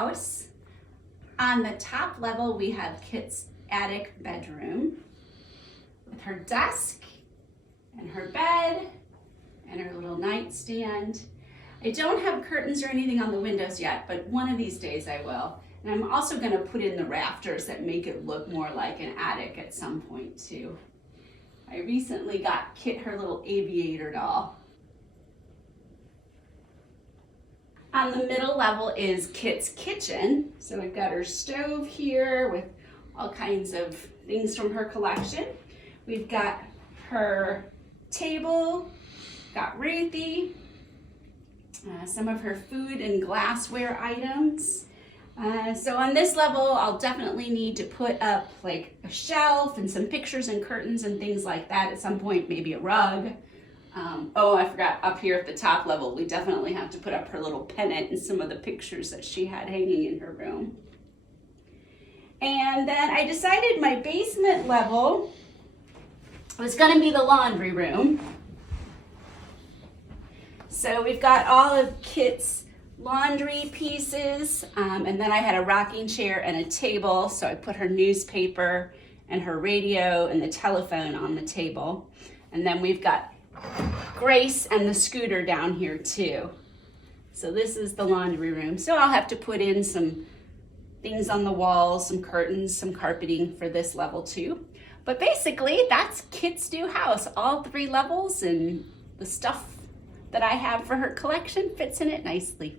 house. On the top level, we have Kit's attic bedroom with her desk and her bed and her little nightstand. I don't have curtains or anything on the windows yet, but one of these days I will. And I'm also gonna put in the rafters that make it look more like an attic at some point too. I recently got Kit her little aviator doll. On the middle level is Kit's kitchen. So we've got her stove here with all kinds of things from her collection. We've got her table, got Ruthie, some of her food and glassware items. So on this level, I'll definitely need to put up like a shelf and some pictures and curtains and things like that at some point, maybe a rug. Oh, I forgot, up here at the top level, we definitely have to put up her little pennant and some of the pictures that she had hanging in her room. And then I decided my basement level was gonna be the laundry room. So we've got all of Kit's laundry pieces, and then I had a rocking chair and a table, so I put her newspaper and her radio and the telephone on the table. And then we've got Grace and the scooter down here too. So this is the laundry room. So I'll have to put in some things on the walls, some curtains, some carpeting for this level too. But basically that's Kit's new house, all 3 levels, and the stuff that I have for her collection fits in it nicely.